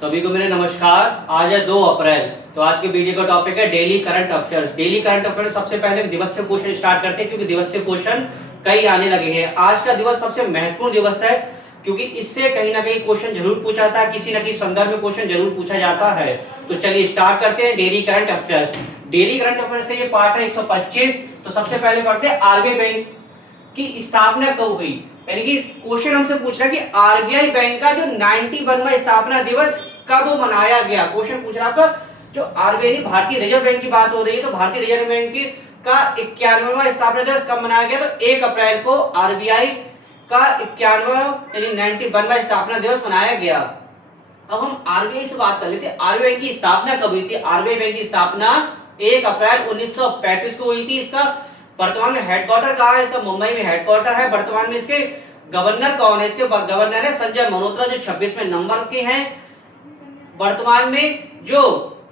सभी को मेरे नमस्कार। आज है 2 अप्रैल। तो आज के वीडियो का टॉपिक है daily current affairs. Daily current affairs सबसे पहले दिवस से क्वेश्चन स्टार्ट करते हैं, क्योंकि दिवस से क्वेश्चन कई आने लगे हैं। आज का दिवस सबसे महत्वपूर्ण दिवस है, क्योंकि इससे कहीं ना कहीं क्वेश्चन जरूर पूछा जाता है, किसी न किसी संदर्भ में क्वेश्चन जरूर पूछा जाता है। तो चलिए स्टार्ट करते हैं daily current affairs. Daily current affairs का ये पार्ट है 125। तो सबसे पहले पढ़ते हैं आरबीआई बैंक की स्थापना कब हुई। यानी कि क्वेश्चन हमसे पूछ रहा है कि आरबीआई बैंक का जो 91वां स्थापना दिवस कब मनाया गया। क्वेश्चन पूछ रहा है आपका, जो आरबीआई भारतीय रिजर्व बैंक की बात हो रही है, तो भारतीय रिजर्व बैंक का 91वां स्थापना दिवस कब मनाया गया। तो 1 अप्रैल को आरबीआई का 91वां यानी 91वां स्थापना दिवस मनाया गया। अब हम आरबीआई से बात कर लेते हैं, आरबीआई की स्थापना कब हुई थी। आरबीआई बैंक की स्थापना 1 अप्रैल 1935 को हुई थी। इसका वर्तमान में हेडक्वार्टर कहाँ है, इसका मुंबई में हेडक्वार्टर है। वर्तमान में इसके गवर्नर कौन है, इसके गवर्नर है संजय मल्होत्रा, जो 26वें नंबर के हैं। वर्तमान में जो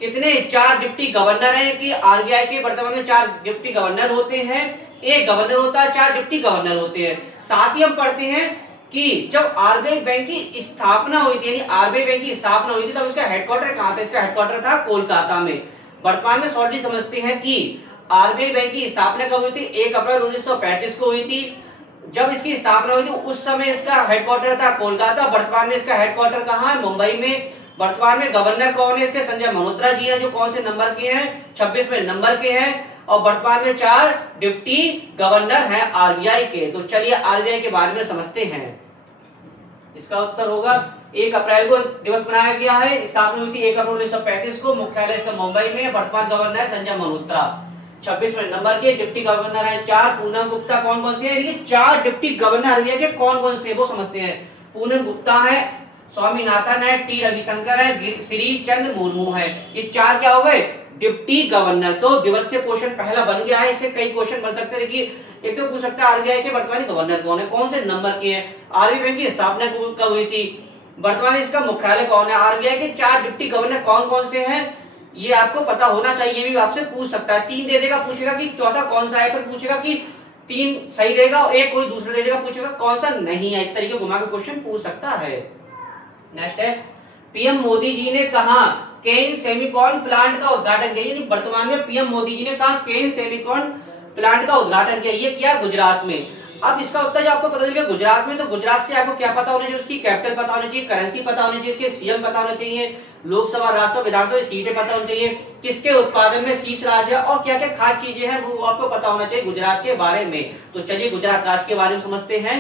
कितने 4 डिप्टी गवर्नर हैं कि आरबीआई के वर्तमान में 4 डिप्टी गवर्नर होते हैं। एक गवर्नर होता है, 4 डिप्टी गवर्नर होते हैं। साथ ही हम पढ़ते हैं कि जब आरबीआई बैंक की स्थापना हुई थी, यानी आरबीआई बैंक की स्थापना हुई थी, तब इसका हेडक्वार्टर कहाँ था। इसका हेडक्वार्टर था कोलकाता में। वर्तमान में शॉर्टली समझते हैं कि आरबीआई बैंक की स्थापना कब हुई थी। 1 अप्रैल 1935 को हुई थी। जब इसकी स्थापना हुई थी उस समय इसका हेडक्वार्टर था कोलकाता। वर्तमान में इसका हेडक्वार्टर कहाँ है, मुंबई में। वर्तमान में गवर्नर कौन है, इसके संजय मल्होत्रा जी हैं, जो कौन से नंबर के हैं, 26वें नंबर के हैं। और वर्तमान में 4 डिप्टी गवर्नर हैं आरबीआई के। तो चलिए आरबीआई के बारे में समझते हैं। इसका उत्तर होगा 1 अप्रैल को दिवस मनाया गया है। स्थापना हुई थी 1 अप्रैल 1935 को। मुख्यालय इसका मुंबई में। वर्तमान गवर्नर है संजय मल्होत्रा। 26वें नंबर के डिप्टी गवर्नर है 4। पूनम गुप्ता कौन कौन से हैं, ये 4 डिप्टी गवर्नर आरबीआई के कौन कौन से वो समझते हैं। पूनम गुप्ता है, स्वामीनाथन है, टी रविशंकर है, श्री चंद्र मुर्मू है। ये 4 क्या हो गए, डिप्टी गवर्नर। तो दिवस से क्वेश्चन पहला बन गया है। इससे कई क्वेश्चन बन सकते हैं। देखिए, एक तो पूछ सकता है आरबीआई के वर्तमान गवर्नर कौन है, कौन से नंबर के हैं, आरबीआई बैंक की स्थापना कब हुई थी, वर्तमान इसका मुख्यालय कौन है, आरबीआई के 4 डिप्टी गवर्नर कौन कौन से हैं, ये आपको पता होना चाहिए। ये भी आपसे पूछ सकता है। 3 दे देगा, पूछेगा कि चौथा कौन सा है, फिर पूछेगा कि 3 सही देगा और एक कोई दूसरा दे देगा, पूछेगा कौन सा नहीं है। इस तरीके घुमा के क्वेश्चन पूछ सकता है। नेक्स्ट है, पीएम मोदी जी ने कहा केन सेमीकॉन प्लांट का उद्घाटन किया। यानी वर्तमान में पीएम मोदी जी ने कहा केन सेमीकॉन प्लांट का उद्घाटन किया। ये किया गुजरात में। अब इसका उत्तर जो आपको पता चल गया गुजरात में, तो गुजरात से आपको क्या पता होना चाहिए, उसकी कैपिटल पता होनी चाहिए, करेंसी पता होनी चाहिए, उसके सीएम पता होना चाहिए, लोकसभा राज्यसभा विधानसभा सीटें पता होनी चाहिए, किसके उत्पादन में शीर्ष राज्य है और क्या क्या खास चीजें हैं वो आपको पता होना चाहिए गुजरात के बारे में। तो चलिए गुजरात राज्य के बारे में समझते हैं।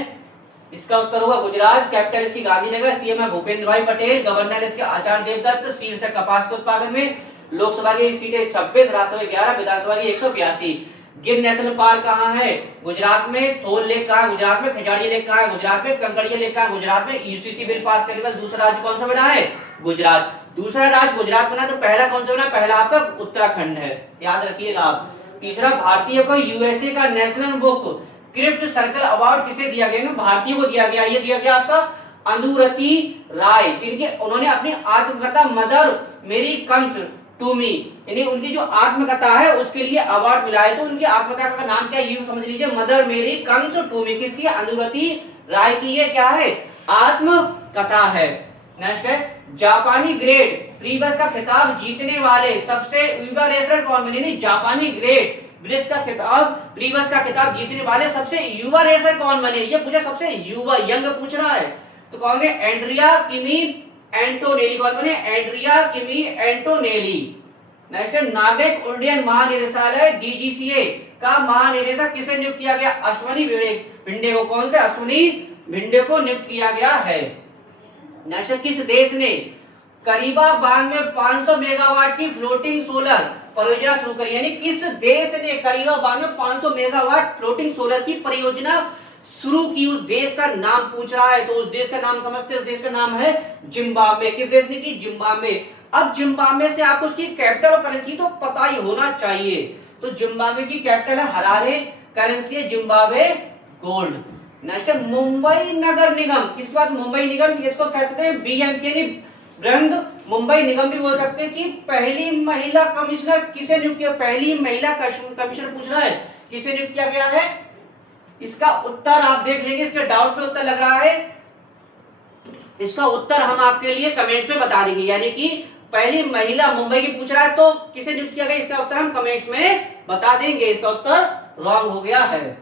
इसका उत्तर होगा गुजरात। कैपिटल इसकी गांधीनगर, सीएम है भूपेंद्र भाई पटेल, गवर्नर इसके आचार्य देवदत्त, शीर्ष है कपास के उत्पादन में, लोकसभा की सीटें 26, राज्यसभा 11, विधानसभा की 182। गिर नेशनल पार्क कहाँ है, गुजरात में। थोल लेक कहाँ है, गुजरात में। खजाड़िया लेक कहाँ है, गुजरात में। कंकड़िया लेक कहाँ है, गुजरात में। यूसीसी बिल पास करने वाला दूसरा राज्य कौन सा बना है, गुजरात। दूसरा राज्य गुजरात बना, तो पहला कौन सा बना, पहला आपका उत्तराखंड है, याद रखिएगा आप। तीसरा, भारतीय को यूएसए का national book crypt circle award किसे दिया गया, भारतीय को दिया गया। ये दिया गया आपका अनुरति राय, जिनके उन्होंने अपनी आत्मकथा मदर मेरी कम्स टू मी, यानी उनकी जो आत्मकथा है उसके लिए अवार्ड मिला है। तो उनकी आत्मकथा का नाम क्या है, ये समझ लीजिए, मदर मेरी कम्स टू मी। किसकी, अनुरति राय की ये क्या है, आत्मकथा है। नेक्स्ट है, जापानी ग्रेड प्रीबस का खिताब जीतने वाले सबसे युवा रेसर कौन बने। जापानी ग्रेड ब्रिज का खिताब, प्रीबस का खिताब जीतने वाले सबसे युवा रेसर कौन बने। ये पूछा सबसे युवा, यंग पूछ रहा है, तो कौन है, एंड्रिया किमी एंटोनेली। कौन बने, एंड्रिया किमी एंटोनेली। नेक्स्ट है, नागरिक उड्डयन महानिदेशालय डीजीसीए का महानिदेशक किसे नियुक्त किया गया, अश्वनी भिंडे को। कौन से, अश्वनी भिंडे को नियुक्त किया गया है। नेक्स्ट, किस देश ने करीबा बांध में 500 मेगावाट की फ्लोटिंग सोलर परियोजना शुरू करी। यानी किस देश ने करीबा बांध में 500 मेगावाट फ्लोटिंग सोलर की परियोजना शुरू की, उस देश का नाम पूछ रहा है। तो उस देश का नाम समझते हैं, उस देश का नाम है जिम्बाब्वे। किस देश ने की, जिम्बाब्वे। अब जिम्बाब्वे से आपको उसकी कैपिटल और करेंसी तो पता ही होना चाहिए। तो जिम्बाब्वे की कैपिटल है हरारे, करेंसी है जिम्बाब्वे गोल्ड। नेक्स्ट है, मुंबई नगर निगम। किसके बाद, मुंबई निगम, जिसको कह सकते हैं बीएमसी यानी बृहद मुंबई निगम भी बोल सकते हैं। कि पहली महिला कमिश्नर किसे नियुक्त किया, पहली महिला कमिश्नर पूछ रहा है, किसे नियुक्त किया गया है। इसका उत्तर आप देख लेंगे, इसके डाउट पे उत्तर लग रहा है इसका उत्तर हम आपके लिए कमेंट्स में बता देंगे, यानी कि पहली महिला मुंबई की पूछ रहा है तो किसे नियुक्त किया गया, इसका उत्तर हम कमेंट्स में बता देंगे। इसका उत्तर रॉन्ग हो गया है।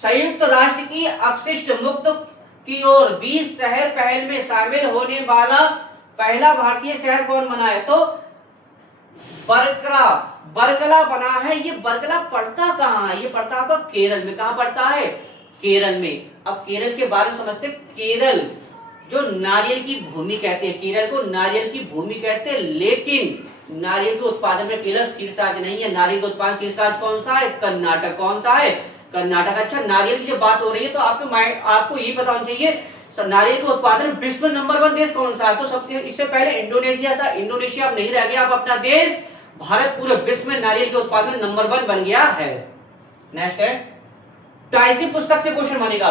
संयुक्त राष्ट्र की अपशिष्ट मुक्त की ओर 20 शहर पहल में शामिल होने वाला पहला भारतीय शहर कौन बना है, तो बरकला बना है। ये बरकला पड़ता कहाँ है, ये पड़ता आपका केरल में। कहाँ पड़ता है, केरल में। अब केरल के बारे में समझते। केरल जो नारियल की भूमि कहते हैं, केरल को नारियल की भूमि कहते हैं, लेकिन नारियल के उत्पादन में केरल शीर्ष राज्य नहीं है। नारियल का उत्पादन शीर्ष राज्य कौन सा है, कर्नाटक। कौन सा है, कर्नाटक। अच्छा, नारियल की जब बात हो रही है तो आपको ये पता होना चाहिए नारियल के उत्पादन विश्व नंबर 1 देश कौन सा है, तो सबसे इससे पहले इंडोनेशिया था। इंडोनेशिया अब नहीं रह गया, अब अपना देश भारत पूरे विश्व में नारियल के उत्पादन में नंबर 1 बन गया है। नेक्स्ट है, टाइसी पुस्तक से क्वेश्चन बनेगा।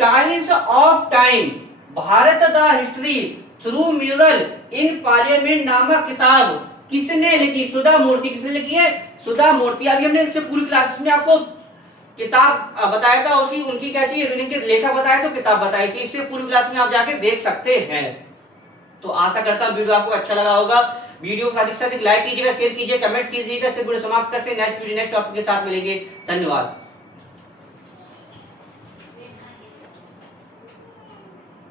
Times of time Bharat the history through mural in parliament नामक किताब किसने लिखी, सुधा मूर्ति। किसने लिखी है, सुधा मूर्ति। अभी हमने इससे पूरी क्लासेस में आपको किताब बताया था, उसकी उनकी क्या थी, उनकी लेखा बताया तो किताब बताई थी। इससे पूरी क्लास में आप जाके देख सकते हैं। तो आशा करता हूं वीडियो आपको अच्छा लगा होगा। वीडियो को अधिक से अधिक लाइक कीजिएगा, शेयर कीजिए, कमेंट्स कीजिएगा। इससे वीडियो समाप्त करते हैं। नेक्स्ट वीडियो नेक्स्ट टॉपिक के साथ मिलेंगे। धन्यवाद।